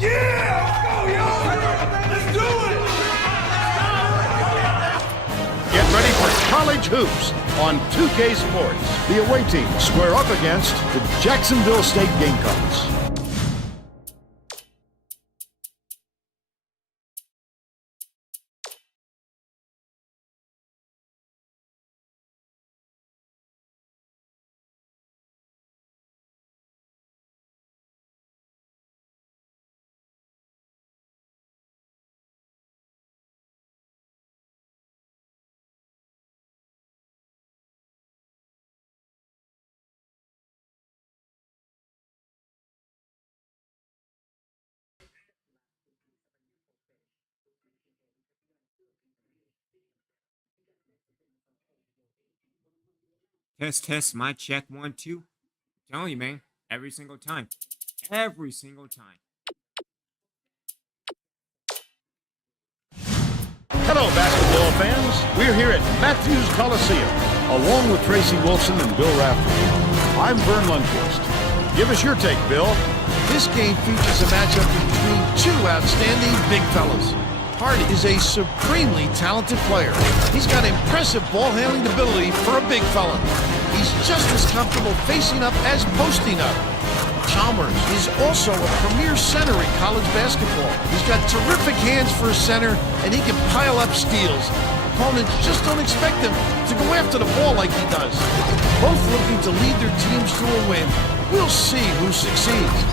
Yeah! Let's go, yo! Let's do it! Get ready for college hoops on 2K Sports. The away team square up against the Jacksonville State Gamecocks. Test, mic check, 1, 2. I'm telling you, man, every single time. Every single time. Hello, basketball fans. We're here at Matthews Coliseum, along with Tracy Wolfson and Bill Raftery. I'm Vern Lundquist. Give us your take, Bill. This game features a matchup between two outstanding big fellas. Hart is a supremely talented player. He's got impressive ball handling ability for a big fella. He's just as comfortable facing up as posting up. Chalmers is also a premier center in college basketball. He's got terrific hands for a center, and he can pile up steals. Opponents just don't expect him to go after the ball like he does. Both looking to lead their teams to a win. We'll see who succeeds.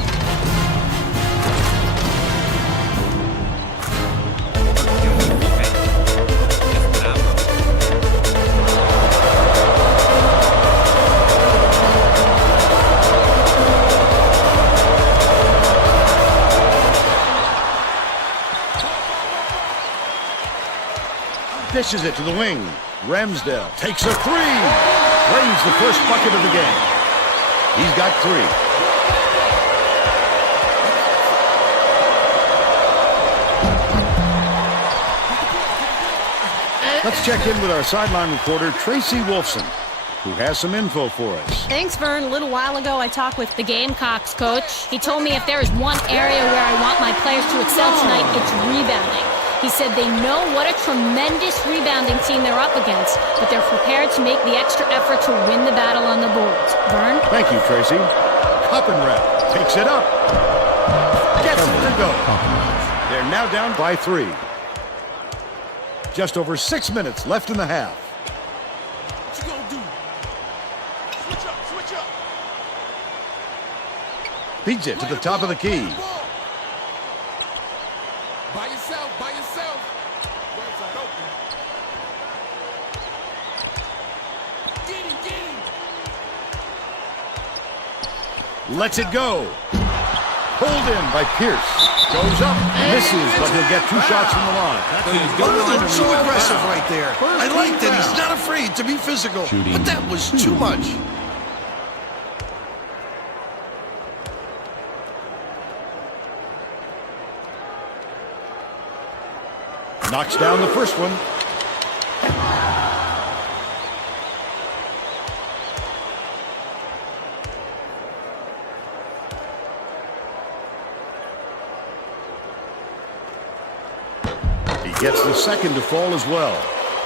Dishes it to the wing. Ramsdale takes a three. Drains the first bucket of the game. He's got 3. Let's check in with our sideline reporter, Tracy Wolfson, who has some info for us. Thanks, Vern. A little while ago, I talked with the Gamecocks coach. He told me if there is one area where I want my players to excel tonight, it's rebounding. He said they know what a tremendous rebounding team they're up against, but they're prepared to make the extra effort to win the battle on the boards. Vern? Thank you, Tracy. Coppenrath takes it up. Gets it to go. They're now down by 3. Just over 6 minutes left in the half. What you gonna do? Switch up. Feeds it to the top of the key. By yourself. Website open. Get him. Lets it go. Pulled in by Pierce. Goes up. Misses, but he'll get 2 shots from the line. So aggressive right there. I like that he's not afraid to be physical, but that was too much. Knocks down the first one. He gets the second to fall as well.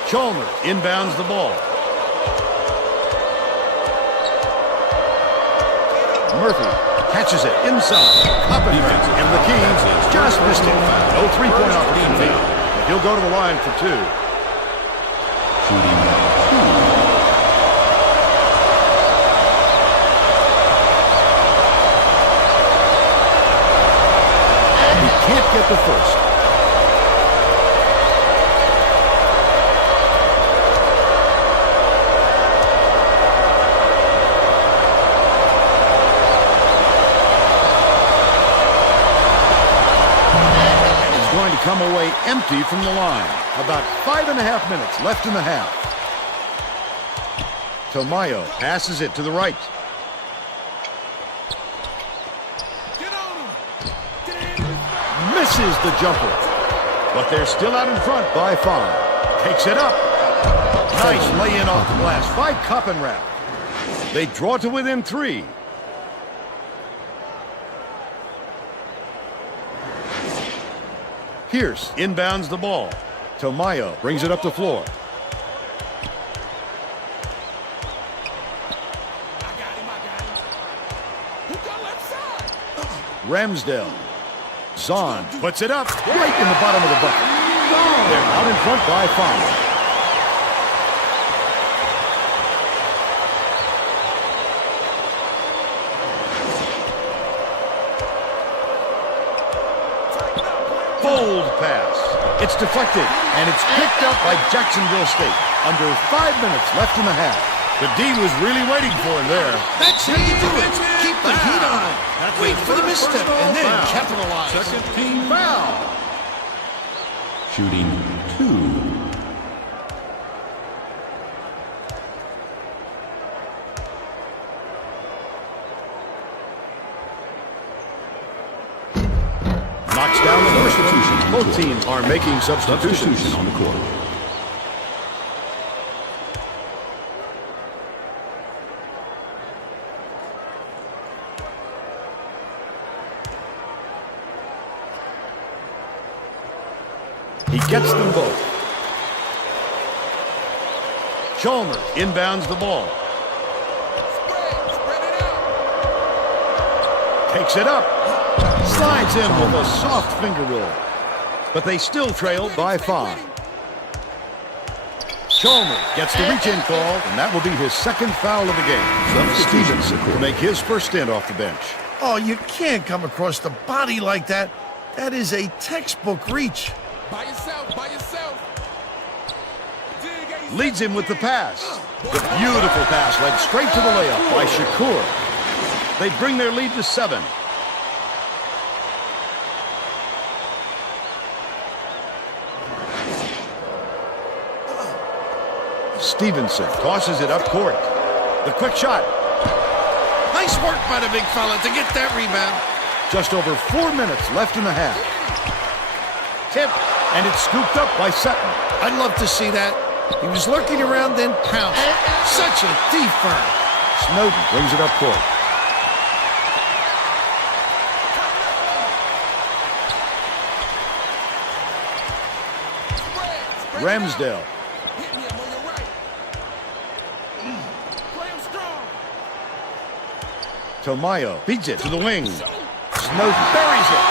Chalmers inbounds the ball. Murphy catches it inside. Coppenrath and the Keys just missed it. No 3-point opportunity. He'll go to the line for 2. He can't get the first. Come away empty from the line. About 5.5 minutes left in the half. Tamayo passes it to the right. Misses the jumper. But they're still out in front by 5. Takes it up. Nice lay-in off the glass by Coppenrath. They draw to within 3. Pierce inbounds the ball. Tamayo brings it up the floor. I got him. Hook on left side. Ramsdale. Zahn puts it up right in the bottom of the bucket. They're out in front by 5. Bold pass. It's deflected, and it's picked up by Jacksonville State. Under 5 minutes left in the half. The D was really waiting for him there. That's how you do it. Keep the heat on. Wait for the misstep and then capitalize. Second team foul. Shooting 2. Knocks down the first one. Both teams are making substitutions. Substitution on the court. He gets them both. Chalmers inbounds the ball. Spread it out. Takes it up. Slides in with a soft finger roll. But they still trail by 5. Chalmers gets the reach-in call, and that will be his second foul of the game. Stevenson will make his first stint off the bench. Oh, you can't come across the body like that. That is a textbook reach. By yourself. Dig, AZ. Leads him with the pass. The beautiful pass led straight to the layup by Shakur. They bring their lead to 7. Stevenson tosses it up court. The quick shot. Nice work by the big fella to get that rebound. Just over 4 minutes left in the half. Tip, and it's scooped up by Sutton. I'd love to see that. He was lurking around, then pounced. Such a thief firm. Snowden brings it up court. Spread. Ramsdale. Hit me, I'm on your right. Play him strong. Tamayo feeds it to the wing. Snowden buries it.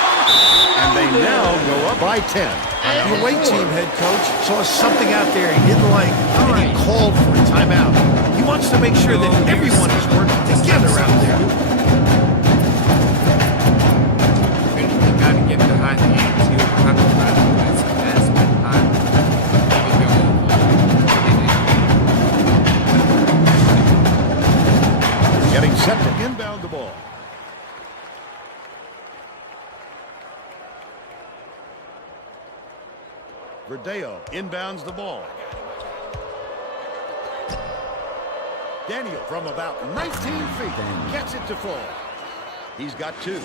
And they now go up by 10. The away team head coach saw something out there he didn't like, and he called for a timeout. He wants to make sure that everyone is working together out there. You gotta get behind the game too. That's been hot. Getting set to inbound the ball. Verdeo inbounds the ball. Daniel from about 19 feet gets it to fall. He's got 2.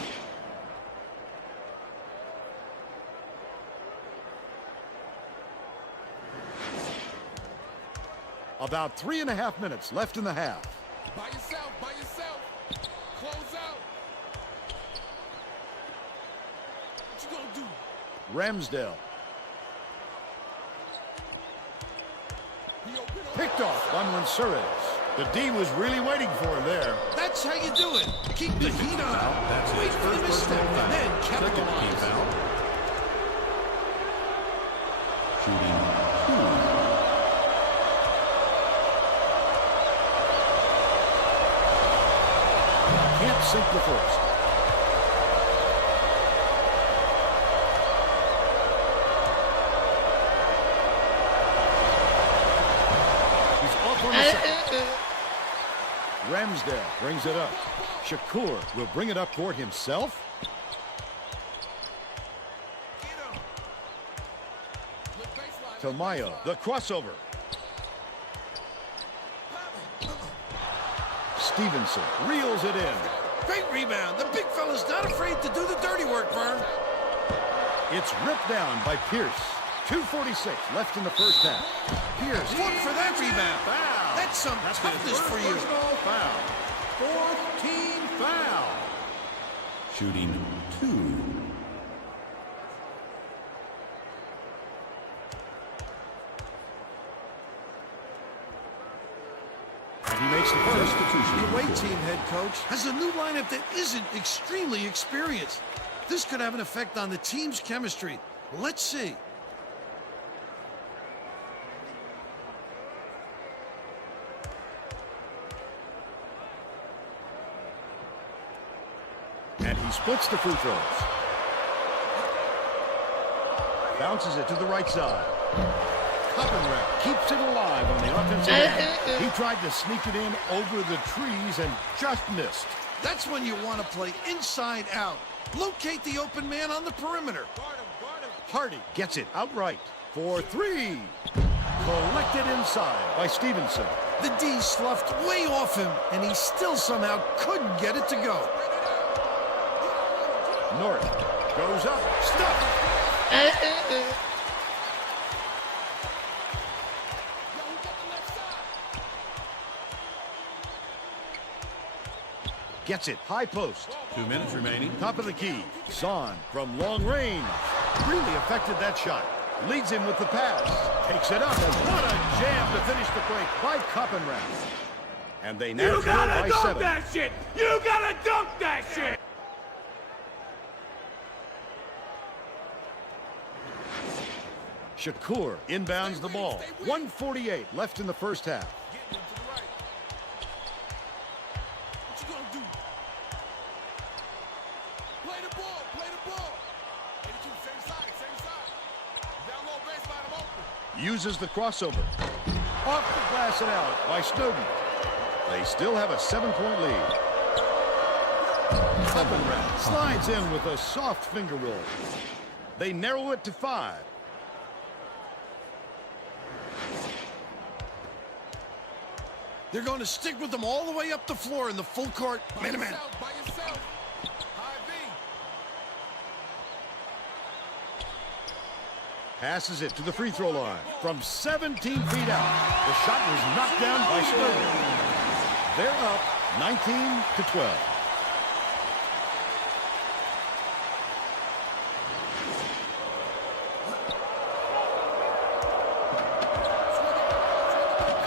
About 3.5 minutes left in the half. By yourself. Close out. What you gonna do? Ramsdale He open up. picked off by Mansoures. The D was really waiting for him there. That's how you do it. Keep the heat on. Wait for the misstep and then capitalize. Shooting 2. Can't sink the first. He's off on the second. Ramsdale brings it up. Shakur will bring it up court himself. Tamayo, the crossover. Stevenson reels it in. Great rebound. The big fella's not afraid to do the dirty work, Vern. It's ripped down by Pierce. 2:46 left in the first half. Pierce. Look for that rebound. Foul. That's some toughness for you. Personal foul. 4th team foul. Shooting 2. makes the first. The away team head coach has a new lineup that isn't extremely experienced. This could have an effect on the team's chemistry. Let's see. And he splits the free throws. Bounces it to the right side. Coppenrath keeps it alive on the offensive end. He tried to sneak it in over the trees and just missed. That's when you want to play inside out. Locate the open man on the perimeter. Hardy gets it outright for three. Collected inside by Stevenson. The D sloughed way off him, and he still somehow couldn't get it to go. North goes up. Stuff. Gets it. High post. 2 minutes remaining. Top of the key. Son from long range. Really affected that shot. Leads him with the pass. Takes it up. And what a jam to finish the break by Coppenrath. And they now trail by 7. that shit! You gotta dunk that shit! Shakur inbounds the ball. 1:48 left in the first half. What you gonna do? Play the ball, play the ball. 82, same side. Down low baseline, I'm open. Uses the crossover. Off the glass and out by Snowden. They still have a 7-point lead. Coppenrath slides in with a soft finger roll. They narrow it to 5. They're going to stick with them all the way up the floor in the full court. Man-to-man. By yourself. High V. Passes it to the free throw line from 17 feet out. The shot was knocked down by Snowden. They're up 19-12.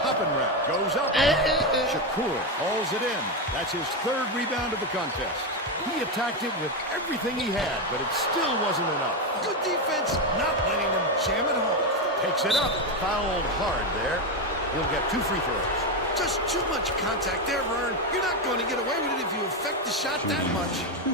Coppenrath goes up. Shakur hauls it in. That's his 3rd rebound of the contest. He attacked it with everything he had, but it still wasn't enough. Good defense, not letting them jam it home. Takes it up. Fouled hard there. He'll get 2 free throws. Just too much contact there, Vern. You're not going to get away with it if you affect the shot that much. 2.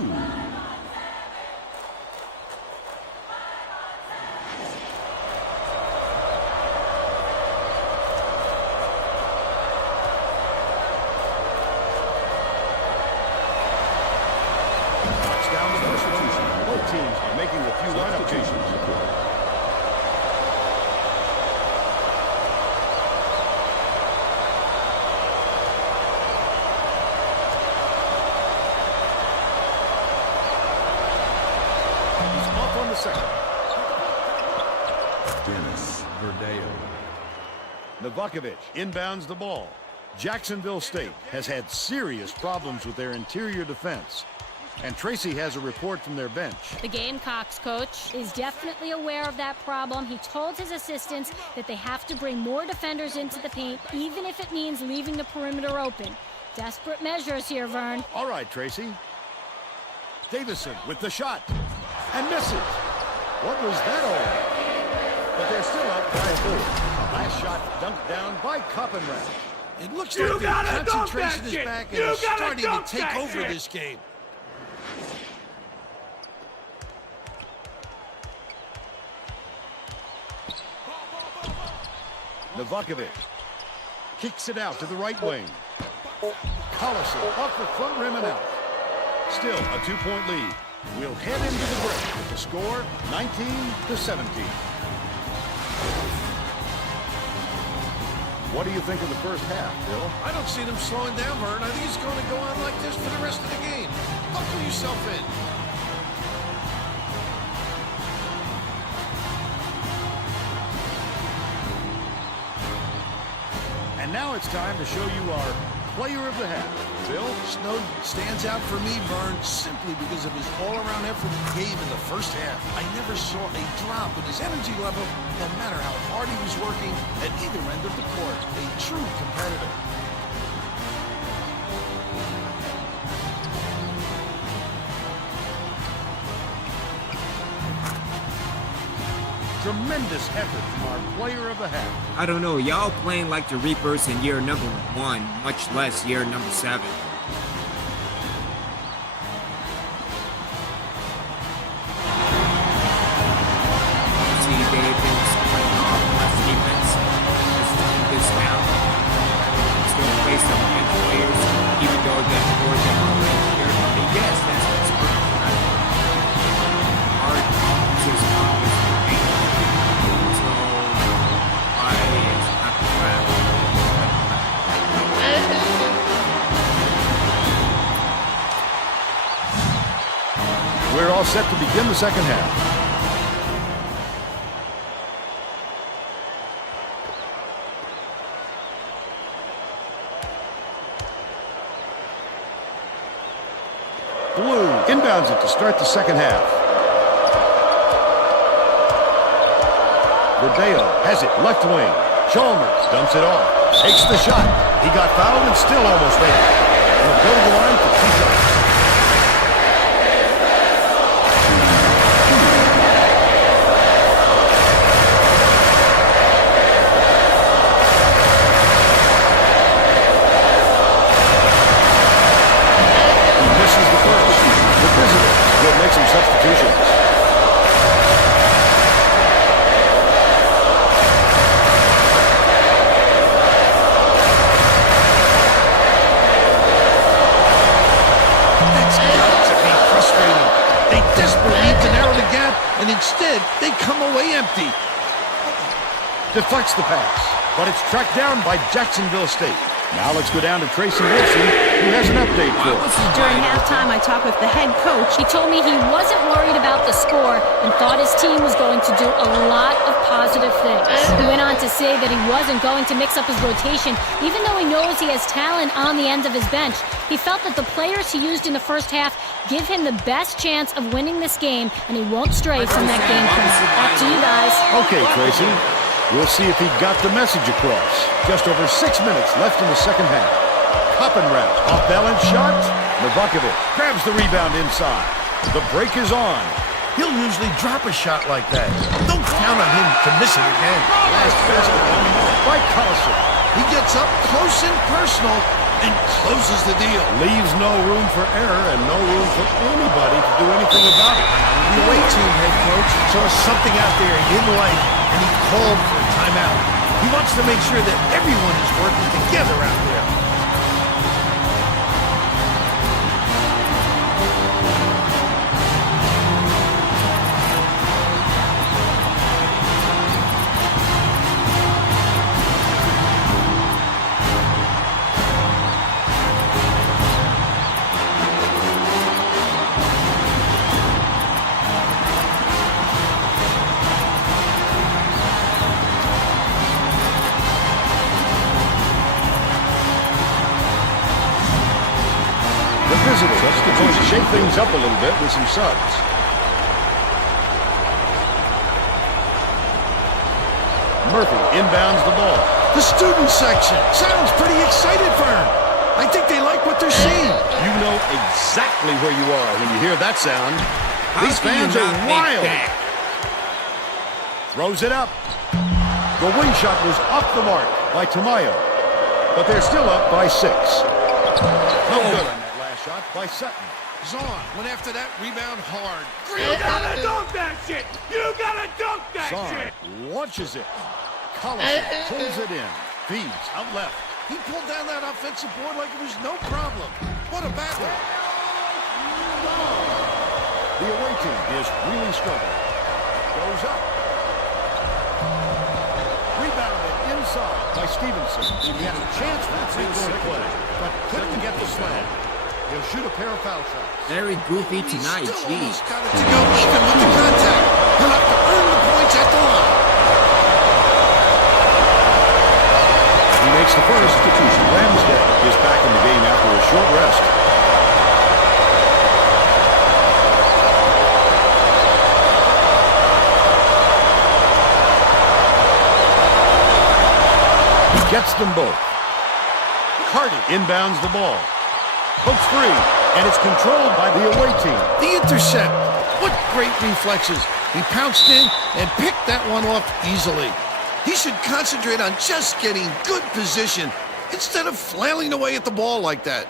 Knocks down the first one. Both teams are making a few lineup changes. He's off on the second. Dennis Verdeo. Novakovic inbounds the ball. Jacksonville State has had serious problems with their interior defense. And Tracy has a report from their bench. The Gamecocks coach is definitely aware of that problem. He told his assistants that they have to bring more defenders into the paint, even if it means leaving the perimeter open. Desperate measures here, Vern. All right, Tracy. Davison with the shot. And misses. What was that all about? But they're still up by 4. A last shot dunked down by Coppenrath. It looks You like their gotta dunk concentration that is shit. back and You is gotta starting to dunk take that over shit. this game. Novakovic kicks it out to the right wing. Collison off the front rim and out. Still a 2-point lead. We'll head into the break with the score 19-17. What do you think of the first half, Bill? I don't see them slowing down, Vern. I think it's going to go on like this for the rest of the game. Buckle yourself in. And now it's time to show you our player of the half. Bill? Snowden stands out for me, Vern, simply because of his all-around effort he gave in the first half. I never saw a drop in his energy level, no matter how hard he was working at either end of the court. A true competitor. Tremendous effort from our player of the half. I don't know, y'all playing like the Reapers in year number 1, much less year number 7. See, they've been playing off less defense. Let's tone this down. Still play some bench players, even though that more than already here. I mean, yes, that's what's working, right? Our offenses always remain. So, I is not the crap. We're all set to begin the second half. Blue inbounds it to start the second half. Verdeo has it left wing. Chalmers dumps it off. Takes the shot. He got fouled and still almost made it. He'll go to the line for 2 shots. He misses the first. The visitors will make some substitutions. That's got to be frustrating. They desperately need to narrow the gap, and instead, they come away empty. Deflects the pass, but it's tracked down by Jacksonville State. Now let's go down to Tracy Wilson, who has an update for us. During halftime, I talked with the head coach. He told me he wasn't worried about the score and thought his team was going to do a lot of positive things. He went on to say that he wasn't going to mix up his rotation, even though he knows he has talent on the end of his bench. He felt that the players he used in the first half give him the best chance of winning this game, and he won't stray from that game plan. Back to you guys. Okay, Tracy. We'll see if he got the message across. Just over 6 minutes left in the second half. Koppenrath, off-balance shot. Novakovic grabs the rebound inside. The break is on. He'll usually drop a shot like that. Don't count on him to miss it again. Last basket by Collison. He gets up close and personal and closes the deal. Leaves no room for error and no room for anybody to do anything about it. The away team head coach saw something out there he didn't like, and he called for a timeout. He wants to make sure that everyone is working together out there. Visitors are going to shake things up a little bit with some subs. Murphy inbounds the ball. The student section sounds pretty excited, Vern. I think they like what they're seeing. You know exactly where you are when you hear that sound. These How can fans you are not make wild. that? Throws it up. The wing shot was off the mark by Tamayo, but they're still up by 6. No good on that last shot by Sutton. Zorn went after that rebound hard. You gotta dunk that shit! You gotta dunk that Son shit! launches it. Collison pulls it in. Feeds out left. He pulled down that offensive board like it was no problem. What a battle. The away team is really struggling. Goes up. Rebounded inside by Stevenson. He had a chance for the three-point play, but couldn't get the slam. He'll shoot a pair of foul shots. Very goofy tonight, Still geez. almost got it to go even with the contact. He'll have to earn the points at the line. He makes the first. Ramsday is back in the game after a short rest. He gets them both. Hardy inbounds the ball. Hooks free, and it's controlled by the away team. The intercept. What great reflexes. He pounced in and picked that one off easily. He should concentrate on just getting good position instead of flailing away at the ball like that.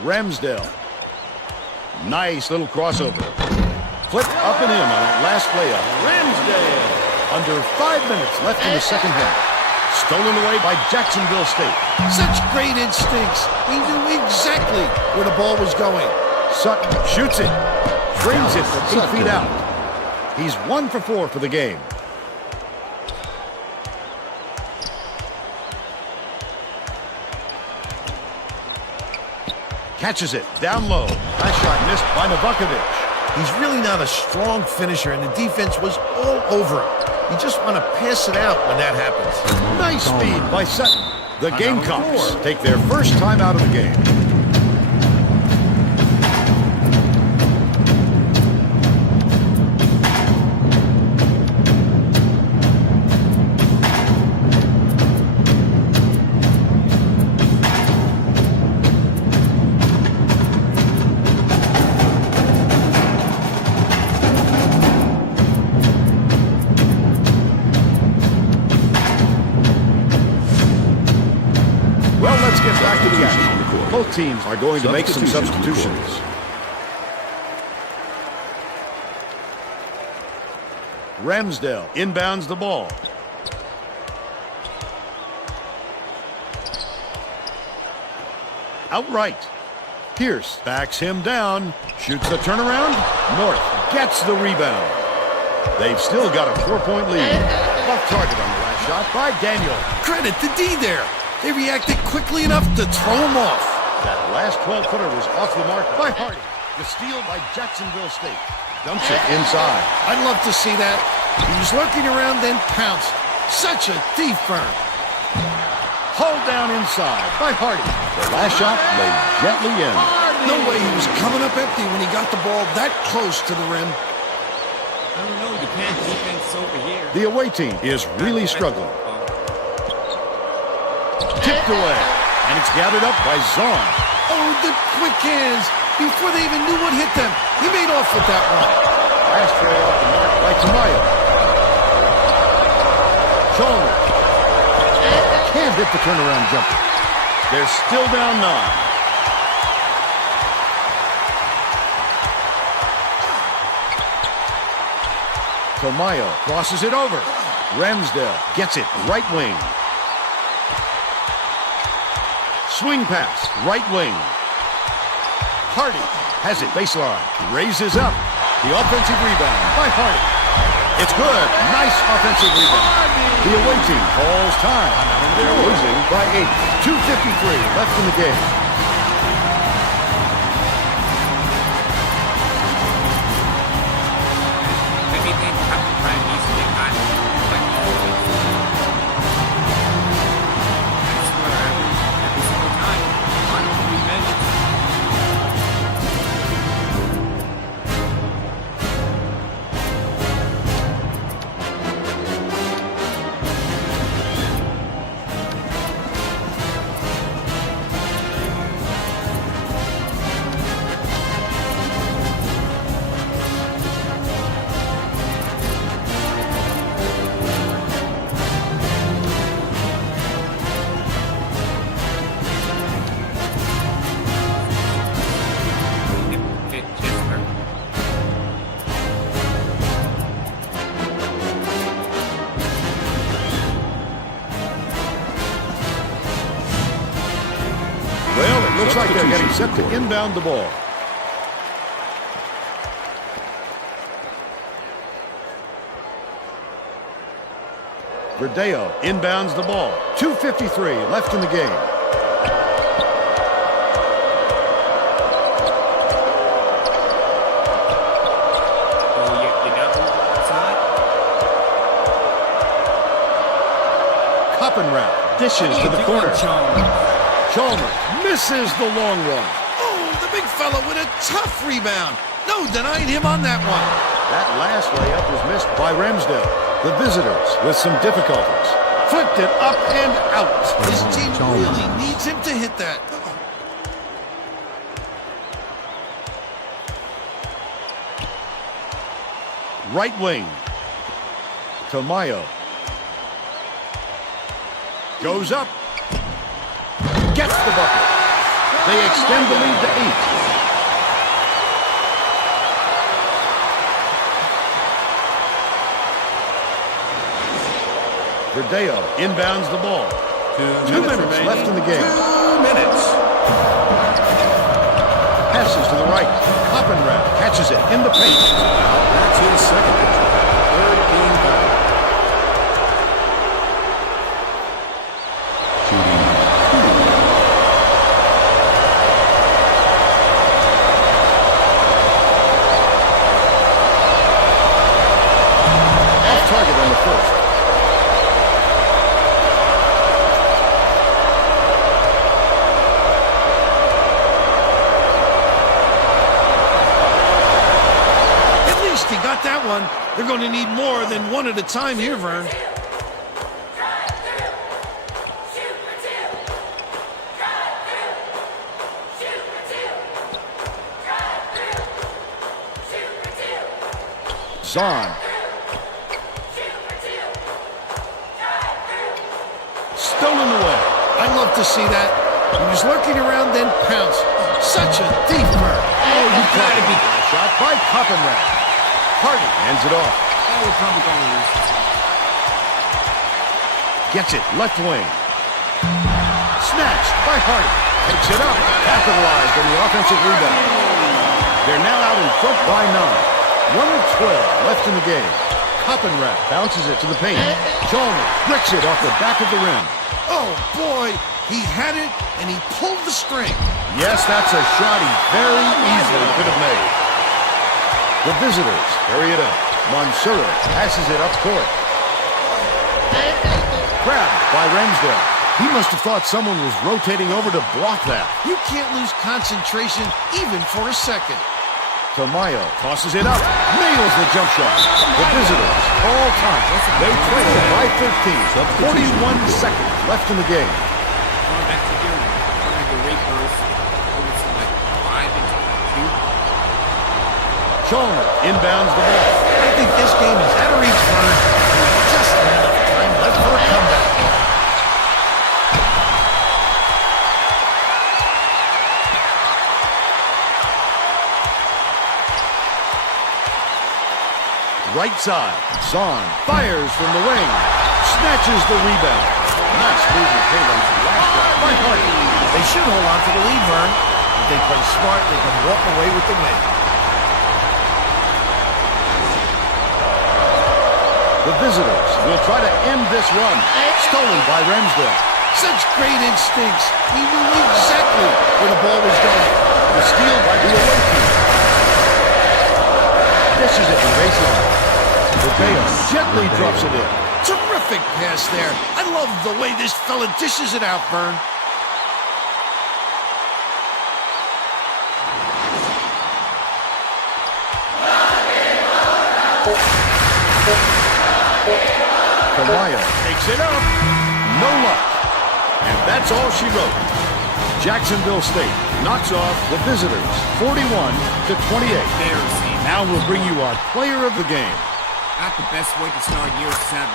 Ramsdale. Nice little crossover. Flip up and in on that last layup. Ramsdale. Under 5 minutes left in the second half. Stolen away by Jacksonville State. Such great instincts. He knew exactly where the ball was going. Sutton shoots it. Drains it from 8 feet out. He's 1 for 4 for the game. Catches it down low. Last shot missed by Novakovic. He's really not a strong finisher, and the defense was all over him. You just want to pass it out when that happens. Nice speed by Sutton. The Gamecocks take their first time out of the game. Well, let's get back to the action. Both teams are going to make some substitutions. Ramsdale inbounds the ball. Outright. Pierce backs him down. Shoots the turnaround. North gets the rebound. They've still got a 4-point lead. Off target on the last shot by Daniel. Credit to D there. They reacted quickly enough to throw him off. That last 12-footer was off the mark by Hardy. The steal by Jacksonville State. Dumps it inside. I'd love to see that. He was lurking around, then pounced. Such a thief burn. Hauled down inside by Hardy. The last shot laid gently in. No way he was coming up empty when he got the ball that close to the rim. I don't know. You can't defense over here. The away team is really struggling. Tipped away, and it's gathered up by Zorn. Oh, the quick hands. Before they even knew what hit them, he made off with that one. Last way off the mark by Tamayo. Chalmers. Can't hit the turnaround jumper. They're still down 9. Tamayo crosses it over. Ramsdale gets it right wing. Swing pass, right wing. Hardy has it baseline. Raises up. The offensive rebound by Hardy. It's good. Nice offensive rebound. The away team calls time. They're losing by 8. 2:53 left in the game. Anything happen right easily, like always. I swear, every single time, 3 minutes. It just hurt. Well, it looks like they're getting set to inbound the ball. Verdeo inbounds the ball. 2:53 left in the game. Oh, you're not moving outside? Koppenrath dishes to the corner. Chalmers misses the long one. Oh, the big fella with a tough rebound. No denying him on that one. That last layup was missed by Ramsdale. The visitors with some difficulties. Flipped it up and out. His team really needs him to hit that. Right wing. Tamayo. Goes up. Gets the bucket. They extend the lead to 8. Verdeo inbounds the ball. 2 minutes left in the game. 2 minutes. Passes to the right. Hoppenrath catches it in the paint. That's his second injury. Third team foul. Shooting 2. Off target on the first. He got that one. They're going to need more than one at a time here, Vern. Zahn. Stolen away. I love to see that. He was lurking around, then pounced. Such a thief, Vern. Oh, you gotta be. Shot by Hoppenrath. Hardy hands it off. Oh, we're probably going to lose this one. Gets it, left wing. Snatched by Hardy. Takes it up. Capitalized on the offensive rebound. They're now out in front by 9. 1:12 left in the game. Hoppenrath bounces it to the paint. Chalmers bricks it off the back of the rim. Oh, boy. He had it, and he pulled the string. Yes, that's a shot he very easily could have made. The visitors carry it up. Monsura passes it up court. Grabbed by Ramsdale. He must have thought someone was rotating over to block that. You can't lose concentration even for a second. Tamayo tosses it up. Nails the jump shot. The visitors, all time. They trail by 13. 41 seconds left in the game. Going back to here, trying to rate those over to like 5 and 2. Chalmers inbounds the ball. I think this game is out of reach, Vern. Just enough time left for a comeback. Right side. Zahn fires from the wing. Snatches the rebound. Nice move to pay them last shot by Hardy. They should hold on to the lead, Vern. If they play smart, they can walk away with the win. The visitors will try to end this run. Stolen by Ramsdale. Such great instincts. He knew exactly where the ball was going. The steal by the away team. Dishes it from baseline. Verdeo gently drops it in. Terrific pass there. I love the way this fella dishes it out, Vern. Tamayo takes it up. No luck. And that's all she wrote. Jacksonville State knocks off the visitors 41-28. Embarrassing. Now we'll bring you our player of the game. Not the best way to start year 7.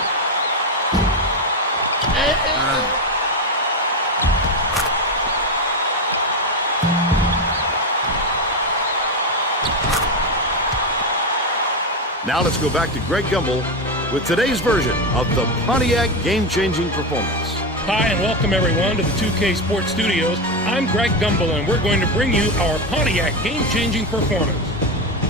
Now let's go back to Greg Gumbel with today's version of the Pontiac game-changing performance. Hi, and welcome everyone to the 2K Sports Studios. I'm Greg Gumbel, and we're going to bring you our Pontiac game-changing performance.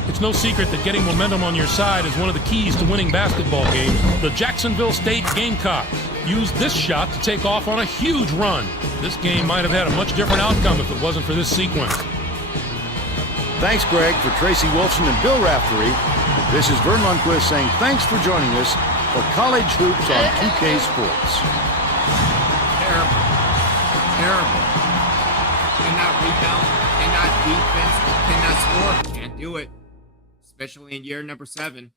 It's no secret that getting momentum on your side is one of the keys to winning basketball games. The Jacksonville State Gamecocks used this shot to take off on a huge run. This game might have had a much different outcome if it wasn't for this sequence. Thanks, Greg, for Tracy Wilson and Bill Raftery. This is Vern Lundquist saying thanks for joining us for College Hoops on 2K Sports. Terrible. Terrible. Cannot rebound, cannot defense, cannot score. Can't do it. Especially in year number 7.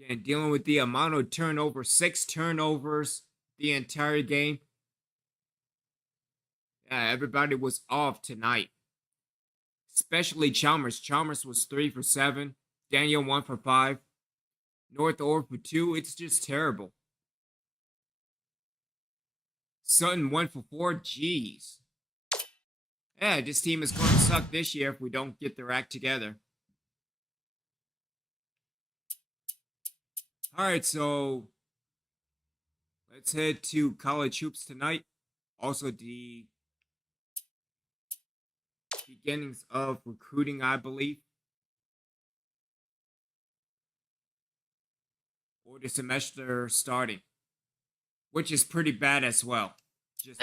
Again, dealing with the amount of turnovers, 6 turnovers the entire game. Yeah, everybody was off tonight. especially Chalmers. Chalmers was 3 for 7. Daniel 1 for 5. North 0 for 2. It's just terrible. Sutton 1 for 4. Jeez. Yeah, this team is going to suck this year if we don't get their act together. All right, so let's head to college hoops tonight. Also, the beginnings of recruiting, I believe, or the semester starting, which is pretty bad as well. Just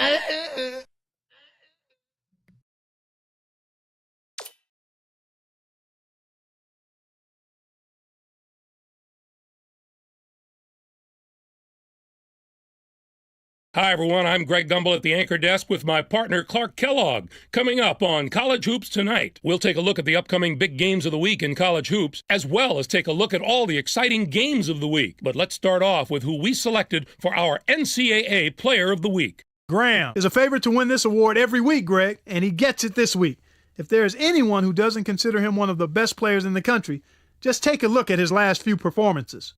Hi, everyone. I'm Greg Gumbel at the anchor desk with my partner, Clark Kellogg. Coming up on College Hoops Tonight, we'll take a look at the upcoming big games of the week in college hoops, as well as take a look at all the exciting games of the week. But let's start off with who we selected for our NCAA Player of the Week. Graham is a favorite to win this award every week, Greg, and he gets it this week. If there is anyone who doesn't consider him one of the best players in the country, just take a look at his last few performances.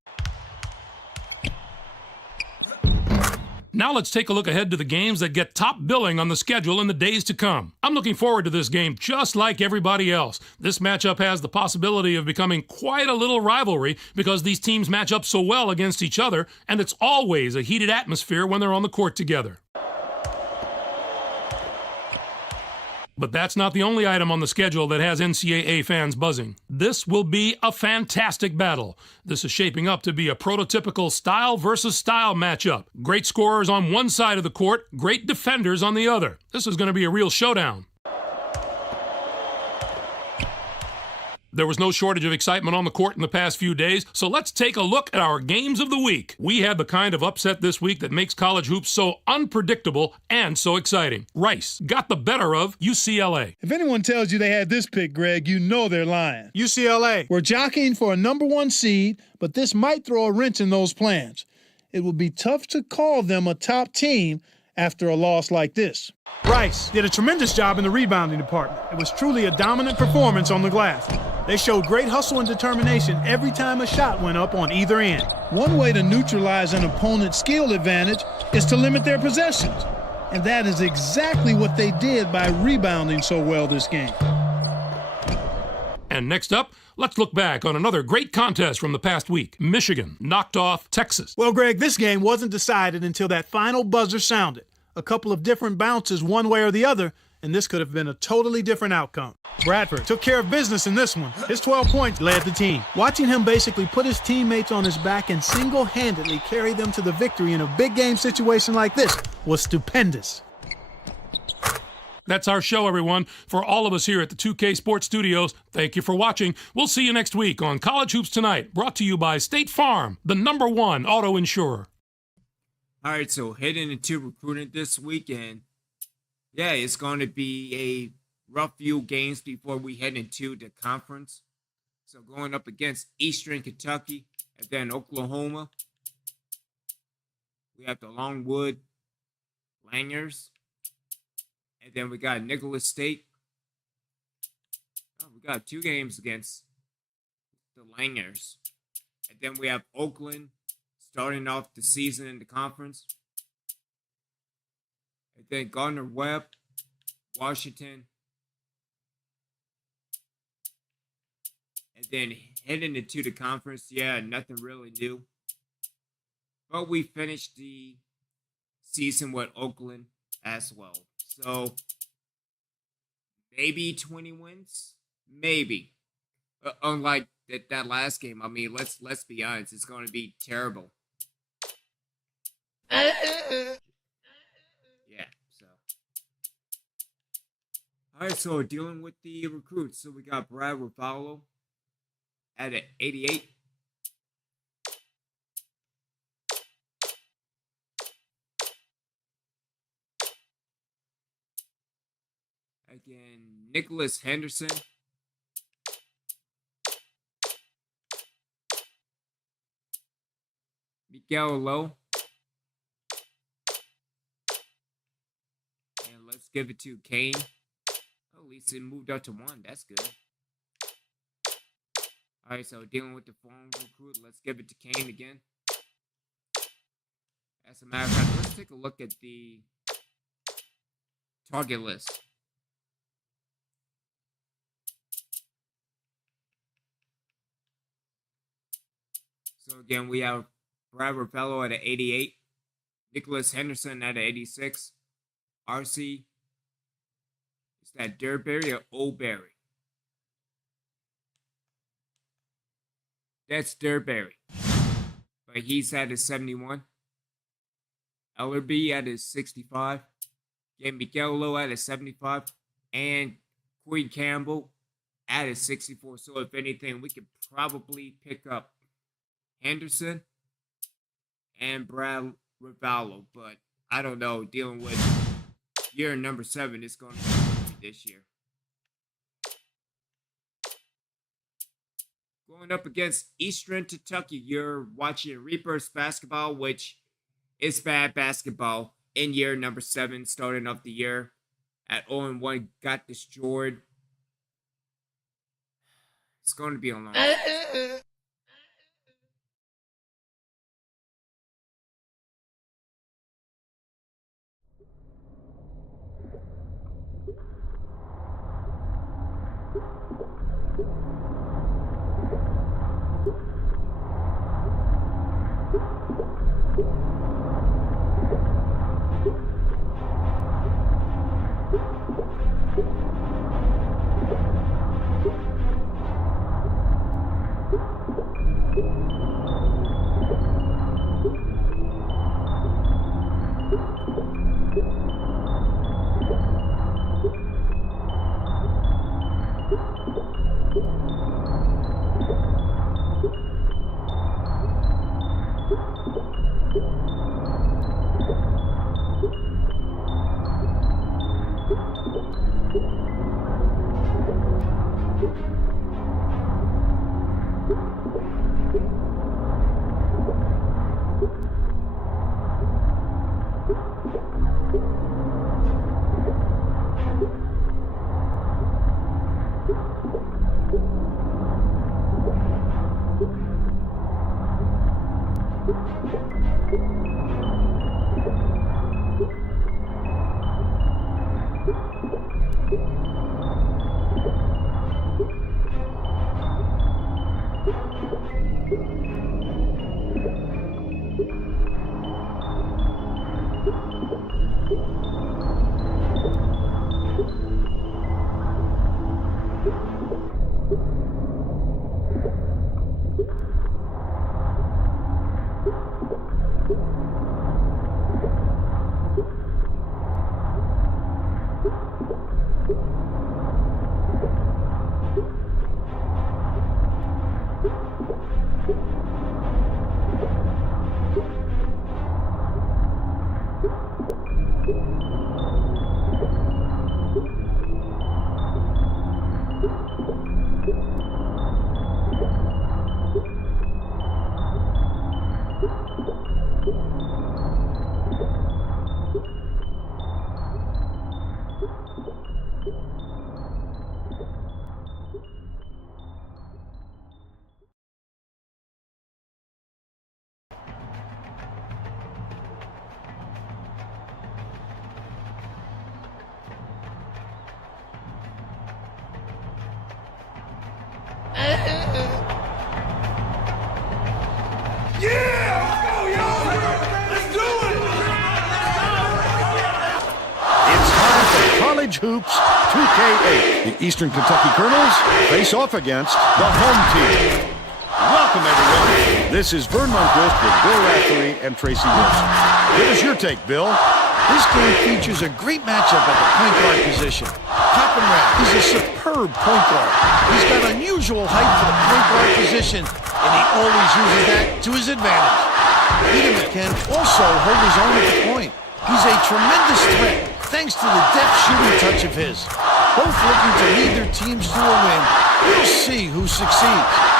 Now let's take a look ahead to the games that get top billing on the schedule in the days to come. I'm looking forward to this game just like everybody else. This matchup has the possibility of becoming quite a little rivalry because these teams match up so well against each other, and it's always a heated atmosphere when they're on the court together. But that's not the only item on the schedule that has NCAA fans buzzing. This will be a fantastic battle. This is shaping up to be a prototypical style versus style matchup. Great scorers on one side of the court, great defenders on the other. This is going to be a real showdown. There was no shortage of excitement on the court in the past few days, so let's take a look at our games of the week. We had the kind of upset this week that makes college hoops so unpredictable and so exciting. Rice got the better of UCLA. If anyone tells you they had this pick, Greg, you know they're lying. UCLA. We're jockeying for a #1 seed, but this might throw a wrench in those plans. It will be tough to call them a top team after a loss like this. Rice did a tremendous job in the rebounding department. It was truly a dominant performance on the glass. They showed great hustle and determination every time a shot went up on either end. One way to neutralize an opponent's skill advantage is to limit their possessions. And that is exactly what they did by rebounding so well this game. And next up, let's look back on another great contest from the past week. Michigan knocked off Texas. Well, Greg, this game wasn't decided until that final buzzer sounded. A couple of different bounces one way or the other, and this could have been a totally different outcome. Bradford took care of business in this one. His 12 points led the team. Watching him basically put his teammates on his back and single-handedly carry them to the victory in a big game situation like this was stupendous. That's our show, everyone. For all of us here at the 2K Sports Studios, thank you for watching. We'll see you next week on College Hoops Tonight, brought to you by State Farm, the #1 auto insurer. all right, so heading into recruiting this weekend, yeah, it's going to be a rough few games before we head into the conference. So going up against Eastern Kentucky and then Oklahoma. We have the Longwood Langers. And then we got Nicholas State. Oh, we got 2 games against the Langers. And then we have Oakland starting off the season in the conference. And then Gardner-Webb, Washington. And then heading into the conference, yeah, nothing really new. But we finished the season with Oakland as well. So maybe 20 wins, maybe. Unlike that last game, I mean, let's be honest, it's going to be terrible. Yeah, so. All right, so we're dealing with the recruits. So we got Brad Ravallo at an 88. Again, Nicholas Henderson. Miguel Lowe. And let's give it to Kane. Oh, least it moved up to 1. That's good. All right, so dealing with the phone recruit, let's give it to Kane again. As a matter of fact, let's take a look at the target list. So again, we have Brad Ravello at an 88, Nicholas Henderson at an 86, RC, is that Durberry or O'Berry? That's Durberry, but he's at his 71. Ellerby at his 65. Again, Miguel at his 75. And Queen Campbell at his 64. So if anything, we could probably pick up Henderson and Brad Ravello. But I don't know, dealing with year number 7 is going to be this year. Going up against Eastern Kentucky, you're watching Reapers basketball, which is bad basketball in year number 7, starting off the year at 0-1, got destroyed. It's going to be a long Hoops 2K8. The Eastern Kentucky Colonels face off against the home team. Welcome, everyone. This is Vern Lundquist with Bill Raftery and Tracy Wilson. Give us your take, Bill. This game features a great matchup at the point guard position. Toppin Rath is a superb point guard. He's got unusual height for the point guard position, and he always uses that to his advantage. Peter can also hold his own at the point. He's a tremendous threat, thanks to the deft shooting touch of his. Both looking to lead their teams to a win. We'll see who succeeds.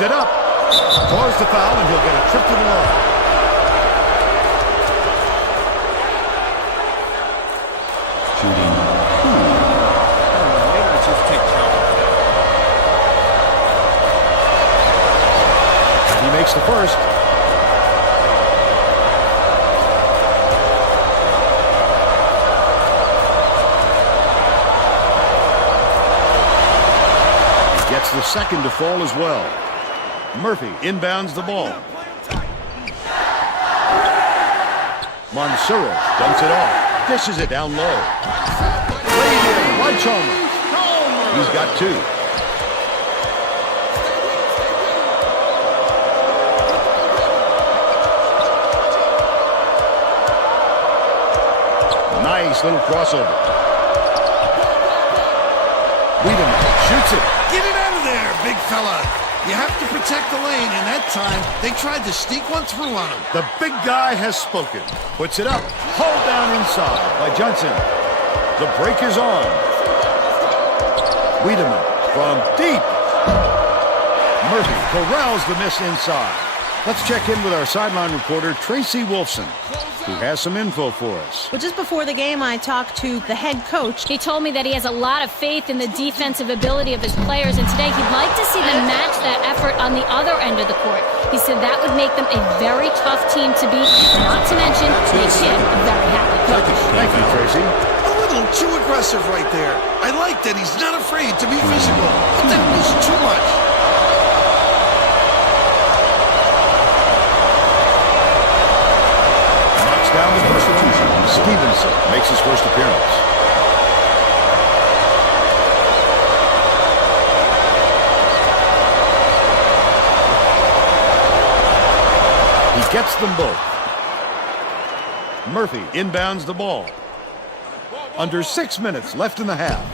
Puts it up. Draws the foul, and he'll get a trip to the line. Shooting. Maybe let's just take Calvin. He makes the first. Gets the second to fall as well. Murphy inbounds the ball. Mansoura dumps it off. Dishes it down low. Played in by Chalmers. He's got two. Nice little crossover. Wiedemann shoots it. Get it out of there, big fella. You have to protect the lane, and that time they tried to sneak one through on him. The big guy has spoken. Puts it up. Hold down inside by Johnson. The break is on. Wiedemann from deep. Murphy corrals the miss inside. Let's check in with our sideline reporter, Tracy Wolfson, who has some info for us. Well, just before the game, I talked to the head coach. He told me that he has a lot of faith in the defensive ability of his players, and today he'd like to see them match that effort on the other end of the court. He said that would make them a very tough team to beat, not to mention make him a very happy coach. Thank you, Tracy. A little too aggressive right there. I like that he's not afraid to be physical, but that was too much. Down the substitution. Stevenson makes his first appearance. He gets them both. Murphy inbounds the ball. Under 6 minutes left in the half.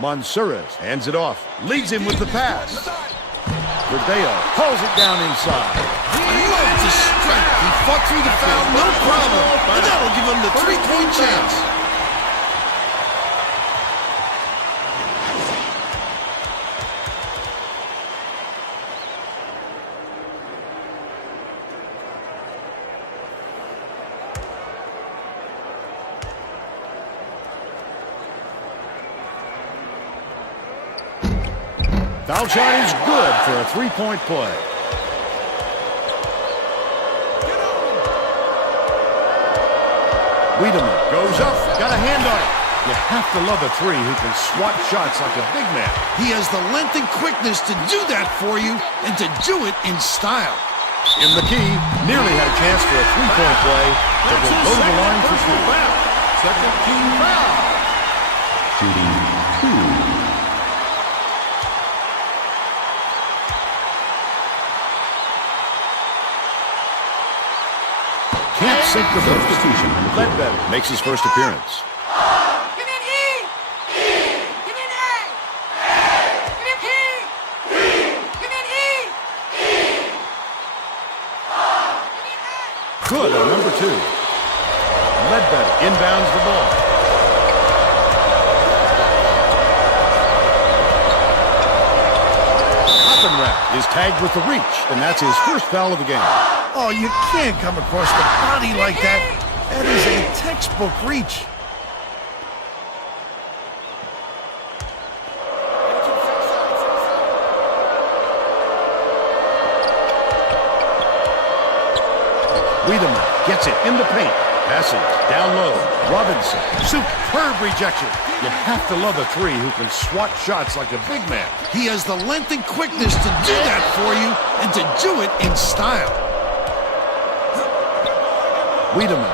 Mansourez hands it off. Leads him with the pass. Verdeo pulls it down inside. I love the strength. He fought through the foul, no problem. And that'll give him the three-point chance. Foul shot is good for a three-point play. Wiedemann goes up, got a hand on it. You have to love a three who can swat shots like a big man. He has the length and quickness to do that for you and to do it in style. In the key, nearly had a chance for a three-point play, but will go to the line for two. Second team foul. Shooting. 2. Can't sink the substitution. Ledbetter makes his first appearance. Give me an E! Give me an A! Give me a P! Give me an E! Give me an A! Good on number 2. Ledbetter inbounds the ball. Hoppenrath is tagged with the reach, and that's his first foul of the game. Oh, you can't come across the body like that. That is a textbook reach. Wiedemann gets it in the paint. Passes down low. Robinson. Superb rejection. You have to love a three who can swat shots like a big man. He has the length and quickness to do that for you and to do it in style. Wiedemann.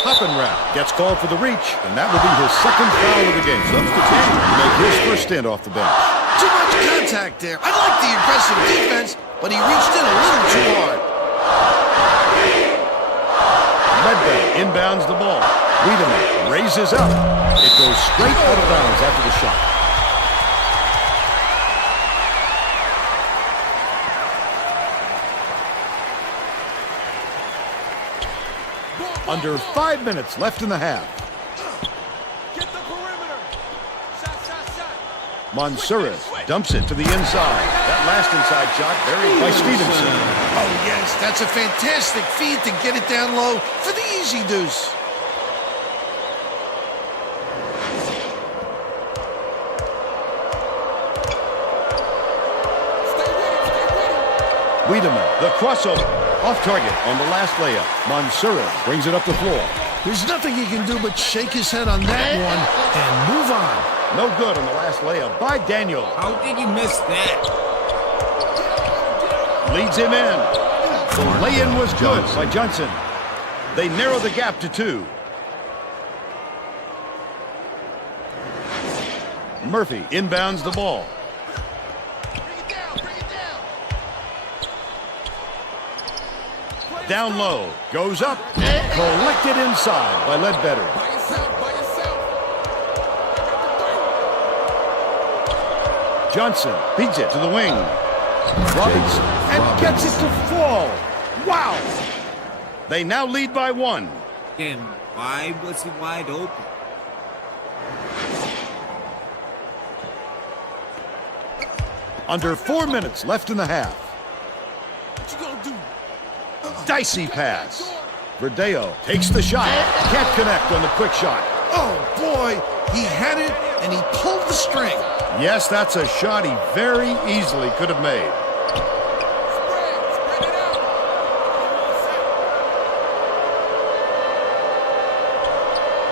Hoppenrath gets called for the reach, and that will be his second foul of the game. Substitution to make his first stand off the bench. Too much contact there. I like the aggressive defense, but he reached in a little too hard. Ledbetter inbounds the ball. Wiedemann raises up. It goes straight out of bounds after the shot. Under 5 minutes left in the half. Get the perimeter. Shot Mansourez dumps it to the inside. That last inside shot buried by Stevenson. Oh, yes, that's a fantastic feed to get it down low for the easy deuce. Wiedemann, the crossover. Off target on the last layup. Mansourez brings it up the floor. There's nothing he can do but shake his head on that one and move on. No good on the last layup by Daniel. How did you miss that? Leads him in. The lay-in was good by Johnson. They narrow the gap to 2. Murphy inbounds the ball. Down low, goes up, collected inside by Ledbetter. By yourself, by yourself. Johnson beats it to the wing. Robinson and gets it to fall. Wow! They now lead by 1. Again, why was he wide open? Under 4 minutes left in the half. What you gonna do? Dicey pass. Verdeo takes the shot. Can't connect on the quick shot. Oh, boy, he had it, and he pulled the string. Yes, that's a shot he very easily could have made. Spread it out.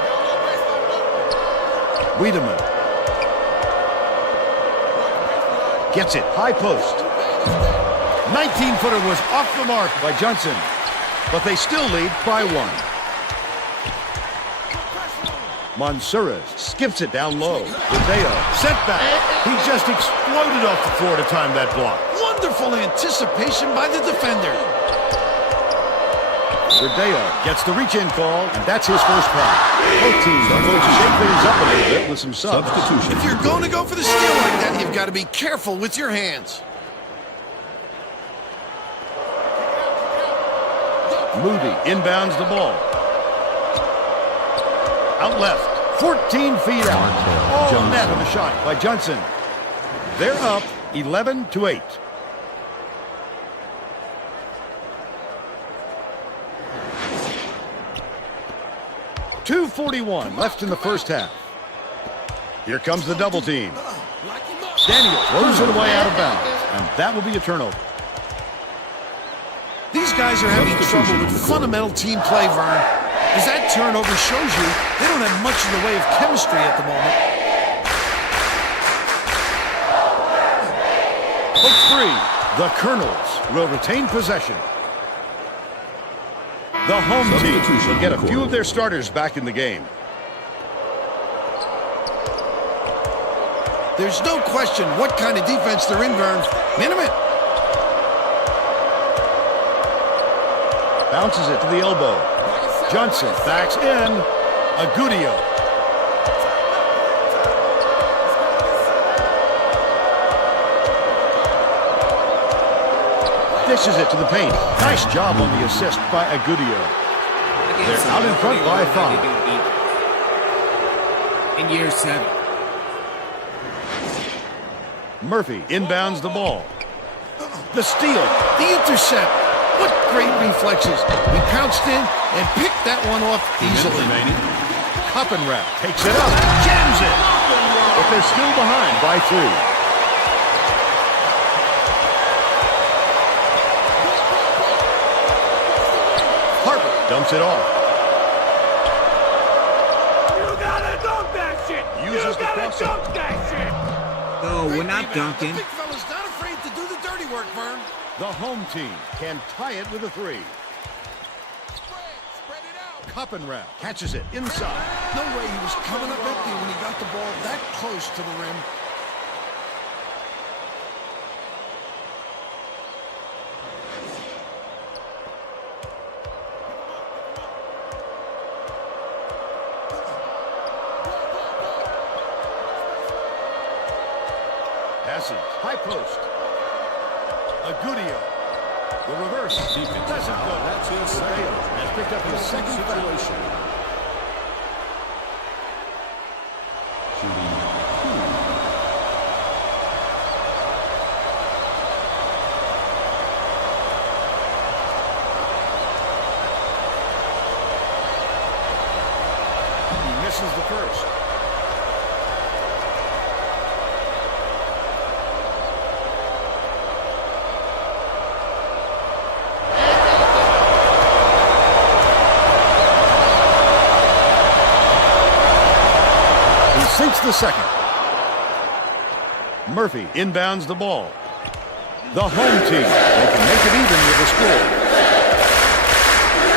Down low baseline open. Wiedemann gets it, high post. 19-footer was off the mark by Johnson, but they still lead by 1. Mansourez skips it down low. Verdeo sent back. He just exploded off the floor to time that block. Wonderful anticipation by the defender. Verdeo gets the reach-in call, and that's his first foul. Both teams are going to shake things up a little bit with some substitution. If you're going to go for the steal like that, you've got to be careful with your hands. Moody inbounds the ball. Out left, 14 feet out. All net on the shot by Johnson. They're up 11-8. .241 left in the first half. Here comes the double team. Daniel throws it away out of bounds, and that will be a turnover. These guys are having trouble with fundamental team play, Vern. As that turnover shows you, they don't have much in the way of chemistry at the moment. Hook 3. The Colonels will retain possession. The home team will get a few of their starters back in the game. There's no question what kind of defense they're in, Vern. Minimum. Bounces it to the elbow. Johnson backs in. Agudio. Dishes it to the paint. Nice job on the assist by Agudio. They're out in front by 5. In year 7. Murphy inbounds the ball. The steal. The intercept. What great reflexes. He pounced in and picked that one off easily. Koppenrath takes it up. Jams it. But they're still behind by 3. Harper dumps it off. You gotta dunk that shit! Uses the gotta crossover. dunk that shit! No, we're not dunking. The big fella's not afraid to do the dirty work, Vern. The home team can tie it with a 3. Spread it out. Koppenrath catches it inside. No way he was coming up empty when he got the ball that close to the rim. Passes. High post. Agudio. The reverse. Doesn't go. That's his second. Has picked up his second Situation. Shooting 2. the second. Murphy inbounds the ball. The home team, they can make it even with the score.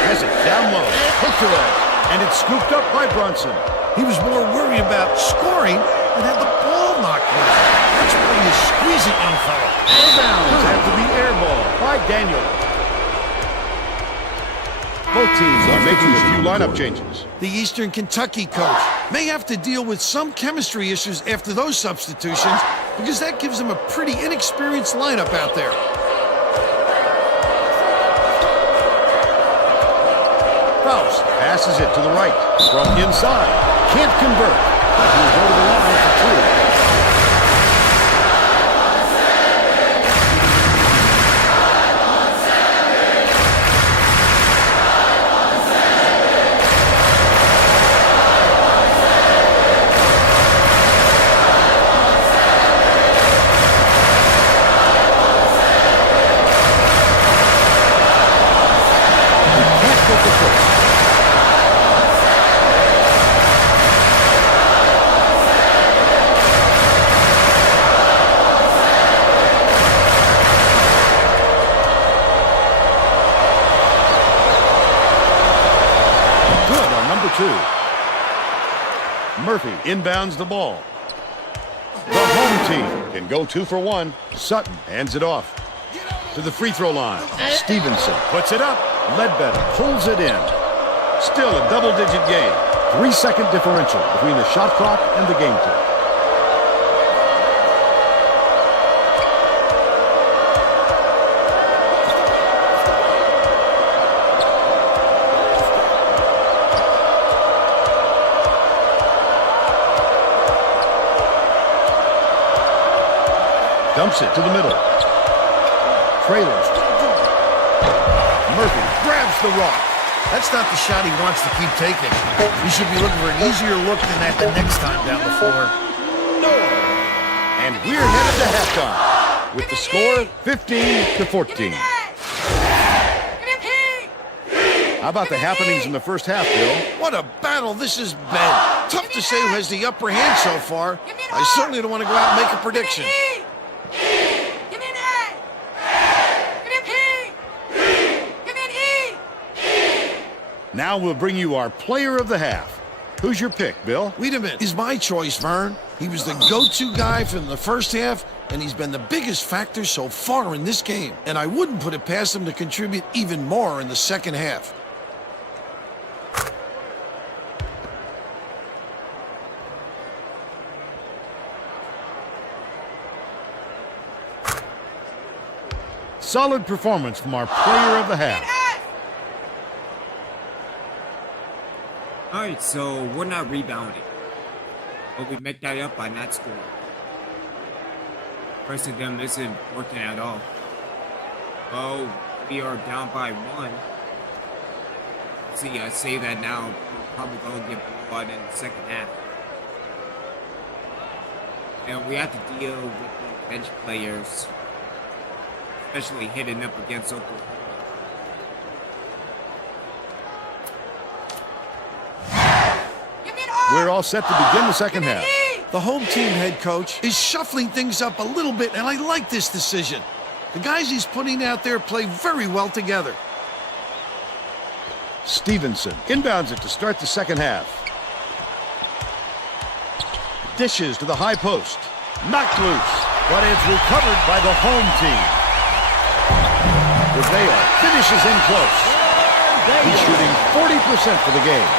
Has it down low, hooked away, and it's scooped up by Brunson. He was more worried about scoring than had the ball knocked loose. That's why he's squeezing young fella. Inbounds after the air ball by Daniel. Both teams are making a few lineup changes. The Eastern Kentucky coach may have to deal with some chemistry issues after those substitutions because that gives him a pretty inexperienced lineup out there. Faust passes it to the right. From inside. Can't convert. But he'll go to the line for two. Murphy inbounds the ball. The home team can go 2 for 1. Sutton hands it off to the free throw line. Stevenson puts it up. Ledbetter pulls it in. Still a double-digit game. 3-second differential between the shot clock and the game clock. Dumps it to the middle. Trailers. Murphy grabs the rock. That's not the shot he wants to keep taking. He should be looking for an easier look than that the next time down the floor. And we're headed to halftime with the score 15-14. How about the happenings in the first half, Bill? What a battle this has been. Tough to say who has the upper hand so far. I certainly don't want to go out and make a prediction. Now we'll bring you our player of the half. Who's your pick, Bill? Wiedemann is my choice, Vern. He was the go-to guy from the first half, and he's been the biggest factor so far in this game. And I wouldn't put it past him to contribute even more in the second half. Solid performance from our player of the half. Alright, so we're not rebounding, but we make that up by not scoring. Pressing them isn't working at all. Oh, we are down by 1. See, I say that now, we're probably going to get blown out in the second half. And we have to deal with the bench players, especially hitting up against Oklahoma. We're all set to begin the second half. The home team head coach is shuffling things up a little bit, and I like this decision. The guys he's putting out there play very well together. Stevenson inbounds it to start the second half. Dishes to the high post. Knocked loose, but it's recovered by the home team. Gouveia finishes in close. He's shooting 40% for the game.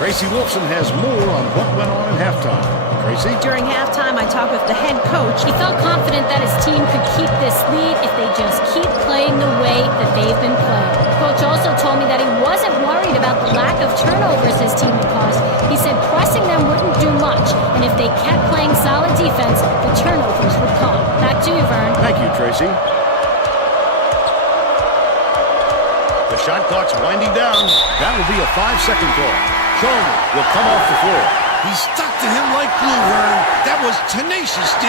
Tracy Wolfson has more on what went on at halftime. Tracy? During halftime, I talked with the head coach. He felt confident that his team could keep this lead if they just keep playing the way that they've been playing. Coach also told me that he wasn't worried about the lack of turnovers his team had caused. He said pressing them wouldn't do much, and if they kept playing solid defense, the turnovers would come. Back to you, Vern. Thank you, Tracy. The shot clock's winding down. That will be a 5-second call. Chalmers will come off the floor. He stuck to him like glue, Vern. That was tenacious D.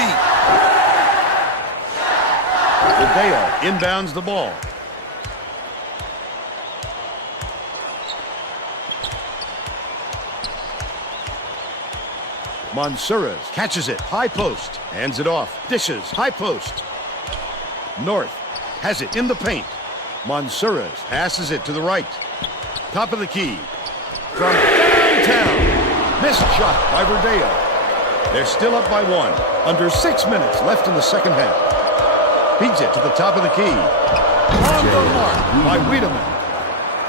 Gouveia inbounds the ball. Mansourez catches it. High post. Hands it off. Dishes. High post. North has it in the paint. Mansourez passes it to the right. Top of the key. From downtown. Missed shot by Verdeo. They're still up by 1. Under 6 minutes left in the second half. Feeds it to the top of the key. On the mark by Wiedemann.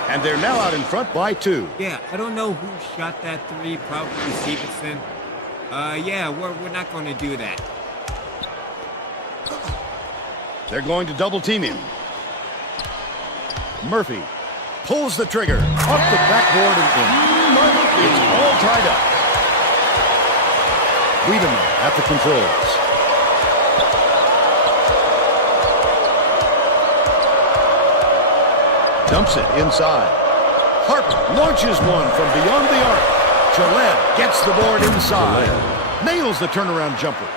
And they're now out in front by 2. Yeah, I don't know who shot that 3, probably Stevenson. Yeah, we're not going to do that. They're going to double team him. Murphy pulls the trigger. Off the backboard and in. It's all tied up. Wiedemann at the controls. Dumps it inside. Harper launches one from beyond the arc. Gillette gets the board inside. Nails the turnaround jumper.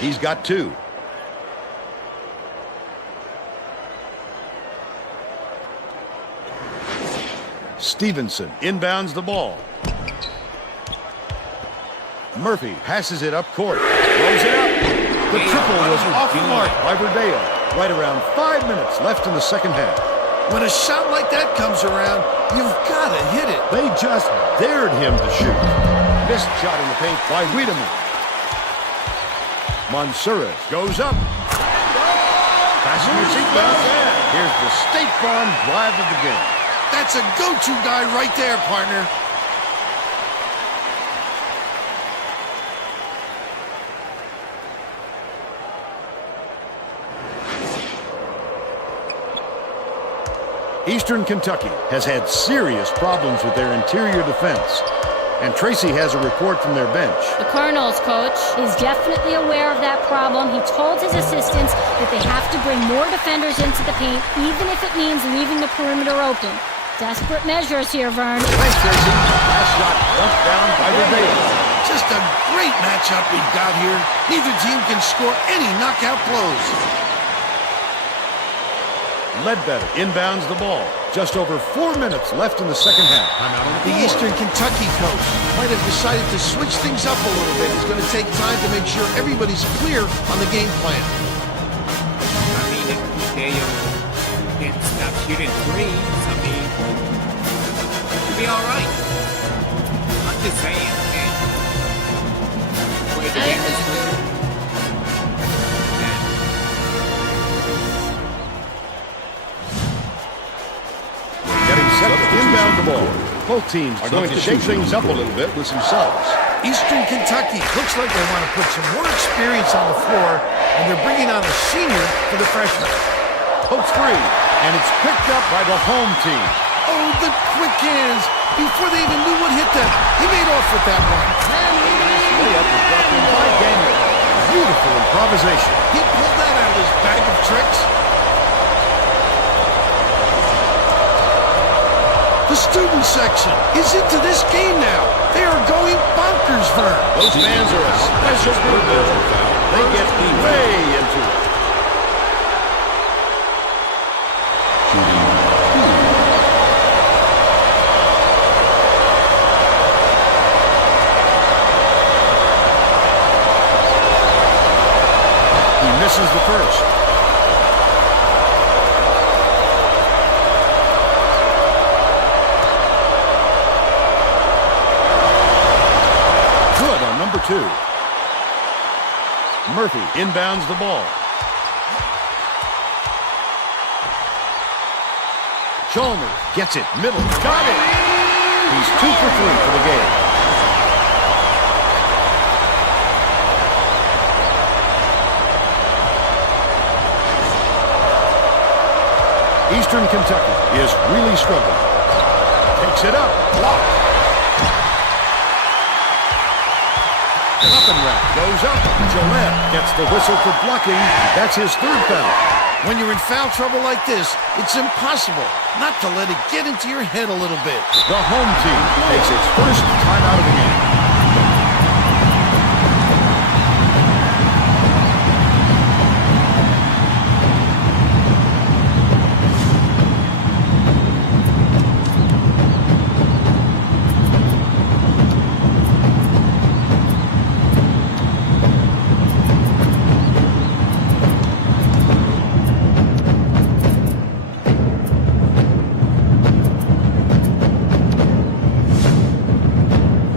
He's got 2. Stevenson inbounds the ball. Murphy passes it up court. Throws it up. The triple was off the mark by Verdeo. Right around 5 minutes left in the second half. When a shot like that comes around, you've got to hit it. They just dared him to shoot. Missed shot in the paint by Wiedemann. Mansourez goes up. Fasten your seatbelt. Here's the State Farm drive of the game. That's a go-to guy right there, partner. Eastern Kentucky has had serious problems with their interior defense. And Tracy has a report from their bench. The Colonel's coach is definitely aware of that problem. He told his assistants that they have to bring more defenders into the paint, even if it means leaving the perimeter open. Desperate measures here, Vern. Thanks, Tracy. Last shot dumped down by Verdeo. Just a great matchup we've got here. Neither team can score any knockout blows. Ledbetter inbounds the ball. Just over 4 minutes left in the second half. The Eastern Kentucky coach might have decided to switch things up a little bit. It's going to take time to make sure everybody's clear on the game plan. I mean, if Verdeo didn't stop shooting 3s, I mean, it'll be all right. I'm just saying, man. Way the game is going. Set to inbound the ball. Both teams are going to shake things up a little bit with some subs. Eastern Kentucky looks like they want to put some more experience on the floor, and they're bringing on a senior for the freshman. Post 3, and it's picked up by the home team. Oh, the quick hands. Before they even knew what hit them, he made off with that one. Layup was dropped in by Daniel. Beautiful improvisation. He pulled that out of his bag of tricks. The student section is into this game now. They are going bonkers, Vern. Those fans are a special group. They get way into it. He misses the first. Number 2. Murphy inbounds the ball. Chalmers gets it. Middle. Got it. He's 2 for 3 for the game. Eastern Kentucky is really struggling. Takes it up. Blocked. Up and wrap. Goes up. Gillette gets the whistle for blocking. That's his 3rd foul. When you're in foul trouble like this, it's impossible not to let it get into your head a little bit. The home team takes its first timeout of the game.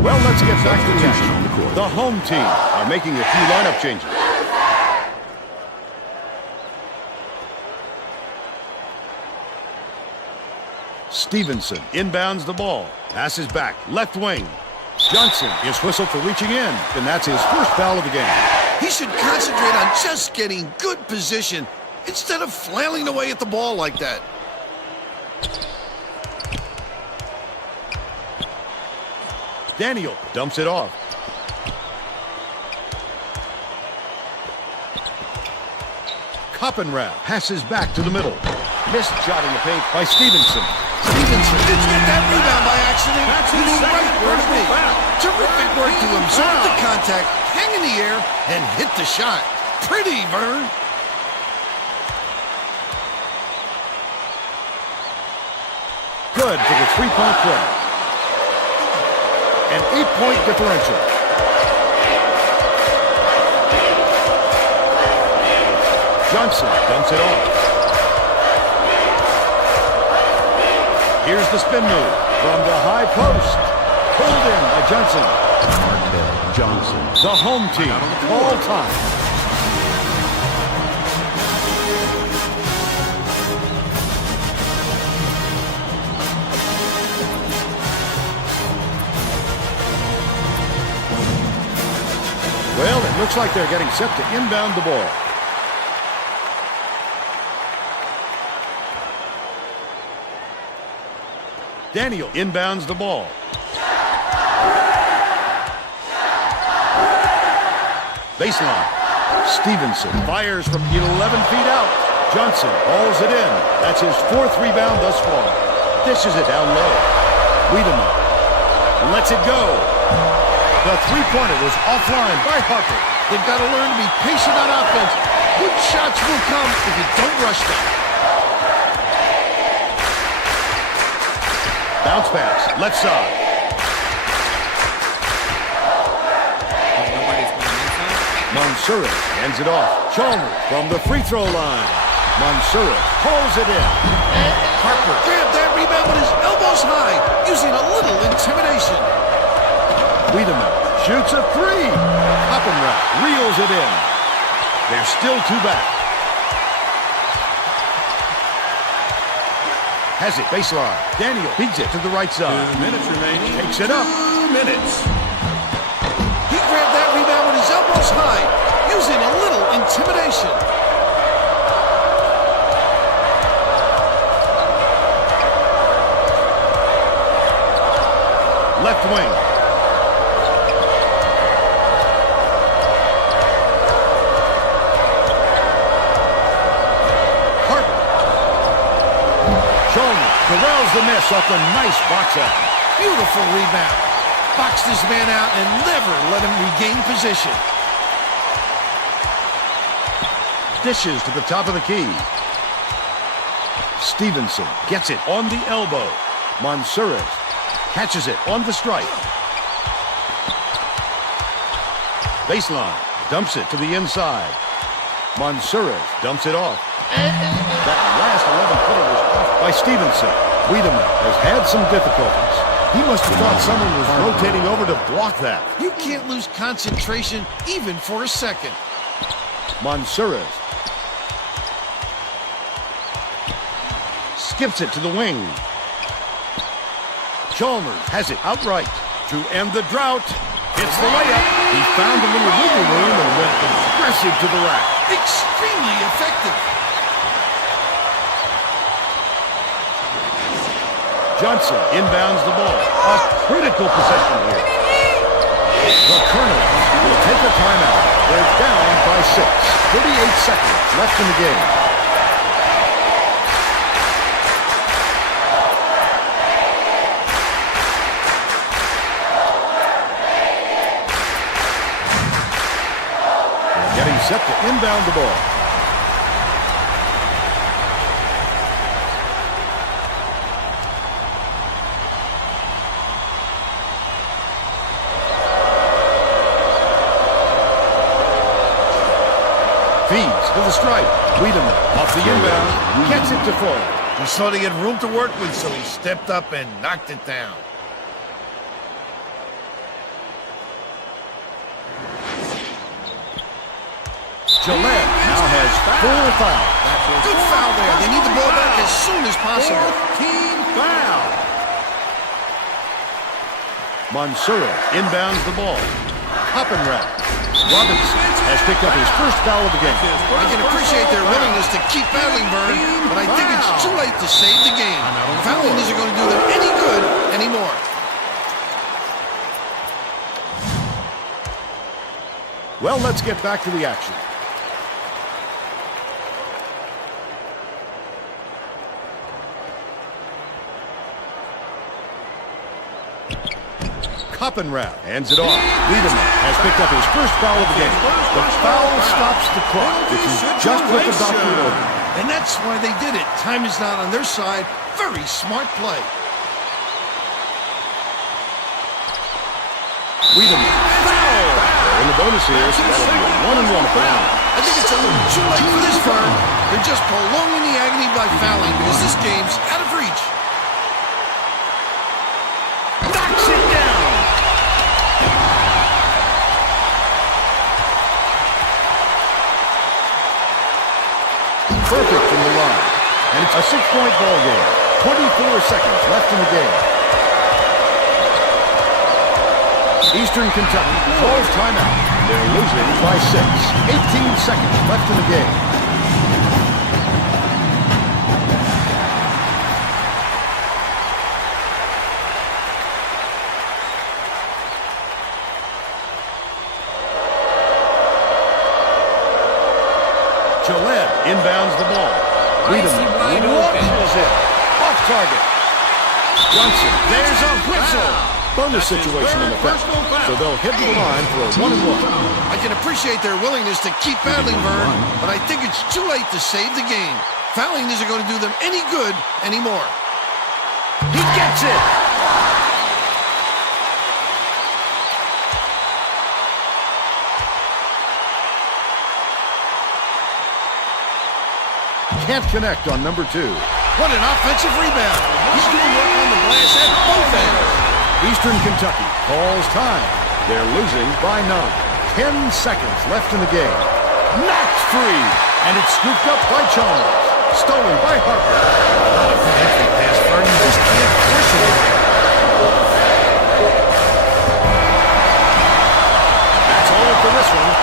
Well, let's get back to the action. The home team are making a few lineup changes. Stevenson inbounds the ball. Passes back. Left wing. Johnson is whistled for reaching in, and that's his first foul of the game. He should concentrate on just getting good position instead of flailing away at the ball like that. Daniel dumps it off. Koppenrath passes back to the middle. Missed shot in the paint by Stevenson. Stevenson didn't get that rebound by accident. That's He his knew second right where to be. foul. Terrific work to absorb the contact, hang in the air, and hit the shot. Pretty, Vern. Good for the three-point play. An 8-point differential. Johnson dumps it off. Here's the spin move from the high post. Pulled in by Johnson. Markel Johnson. The home team all time. Well, it looks like they're getting set to inbound the ball. Daniel inbounds the ball. Baseline. Stevenson fires from 11 feet out. Johnson hauls it in. That's his fourth rebound thus far. Dishes it down low. Wiedemann lets it go. The three-pointer was offline by Harper. They've got to learn to be patient on offense. Good shots will come if you don't rush them. Bounce pass, left side. Nobody's going inside. Mansouri ends it off. Chalmers from the free throw line. Mansouri pulls it in. Harper grabbed that rebound with his elbows high, using a little intimidation. Wiedemann shoots a three. Koppenrath reels it in. They're still two back. Has it, baseline. Daniel feeds it to the right side. 2 minutes remaining. Takes it up. 2 minutes. He grabbed that rebound with his elbows high, using a little intimidation. Left wing. Harper. Chalmers corrals the miss off the nice box out. Beautiful rebound. Boxed his man out and never let him regain position. Dishes to the top of the key. Stevenson gets it on the elbow. Mansouri catches it on the strike. Baseline. Dumps it to the inside. Mansouri dumps it off. That last 11-footer was off by Stevenson. Wiedemann has had some difficulties. He must have thought someone was rotating over to block that. You can't lose concentration even for a second. Mansouri skips it to the wing. Chalmers has it outright to end the drought. Hits the layup. He found a little wiggle room and went aggressive to the rack. Extremely effective. Johnson inbounds the ball. A critical possession here. The Colonels will take a timeout. They're down by 6. 38 seconds left in the game. Getting set to inbound the ball. Feeds to the stripe. Wiedemann off the inbound. Gets it to Full. He saw he had room to work with, so he stepped up and knocked it down. Gillette now has 4 fouls. Good foul there. They need the ball back as soon as possible. Team foul. Mansura inbounds the ball. Coppenrath. Robinson has picked up his first foul of the game. I can appreciate their willingness to keep battling, Vern, but I think it's too late to save the game. Fouling isn't going to do them any good anymore. Well, let's get back to the action. Coppenrath hands it off. Wiedemann has picked up his first foul of the game. The foul stops the clock, which is just what the doctor ordered. And that's why they did it. Time is not on their side. Very smart play. Wiedemann. Foul! They're in the bonus here, so that'll be a 1-1 foul. I think it's a little too late for this, Vern. They're just prolonging the agony by fouling because this game's out of reach. Knocks it down. Perfect from the line. And it's a 6-point ball game. 24 seconds left in the game. Eastern Kentucky calls timeout. They're losing by 6. 18 seconds left in the game. Gillette inbounds the ball. Why is he wide open? Launches it. Off target. Johnson. There's a whistle. Bonus situation in effect. So they'll hit the line for a 1-1. I can appreciate their willingness to keep battling, Vern, but I think it's too late to save the game. Fouling isn't going to do them any good anymore. He gets it. Can't connect on number 2. What an offensive rebound. He's doing work on the glass at both ends. Eastern Kentucky calls time. They're losing by 9. 10 seconds left in the game. Knocked free. And it's scooped up by Chalmers. Stolen by Harper. Entry pass, Vern. You just can't force it. That's all for this one.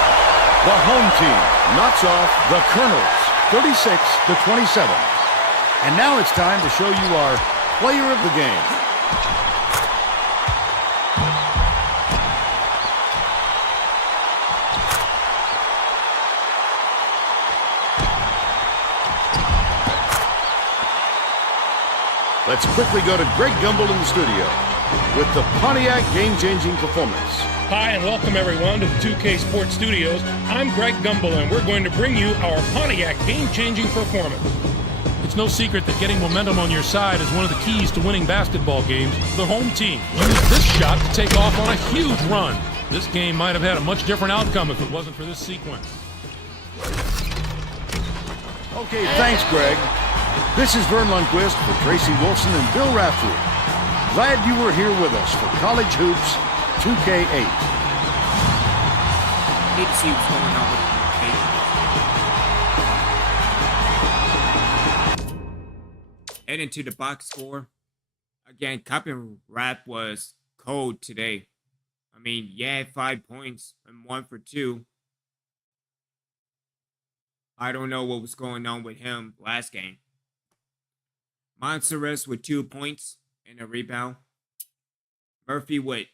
The home team knocks off the Colonels 36-27. And now it's time to show you our player of the game. Let's quickly go to Greg Gumbel in the studio with the Pontiac game-changing performance. Hi, and welcome everyone to the 2K Sports Studios. I'm Greg Gumbel, and we're going to bring you our Pontiac game-changing performance. It's no secret that getting momentum on your side is one of the keys to winning basketball games. The home team used this shot to take off on a huge run. This game might have had a much different outcome if it wasn't for this sequence. Okay, thanks, Greg. This is Vern Lundquist for Tracy Wilson and Bill Raftery. Glad you were here with us for College Hoops 2K8. Need to see what's going on with the heading to the box score. Again, Coppenrath was cold today. I mean, yeah, 5 points and 1 for 2. I don't know what was going on with him last game. Monserrat with 2 points and a rebound. Murphy with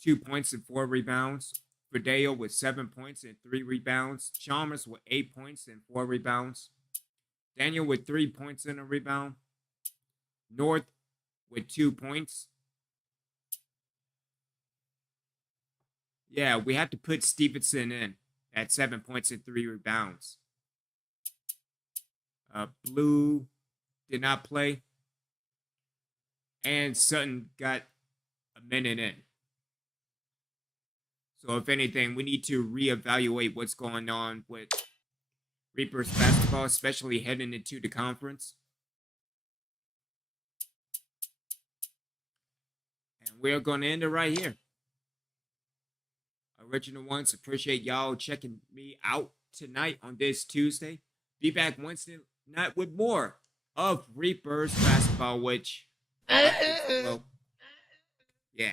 2 points and 4 rebounds. Fideo with 7 points and 3 rebounds. Chalmers with 8 points and 4 rebounds. Daniel with 3 points and a rebound. North with 2 points. Yeah, we have to put Stevenson in at 7 points and 3 rebounds. Blue did not play. And Sutton got a minute in. So if anything, we need to reevaluate what's going on with Reapers basketball, especially heading into the conference. And we're going to end it right here. Original ones, appreciate y'all checking me out. tonight on this Tuesday. Be back Wednesday night with more of Reapers basketball, which, well, yeah.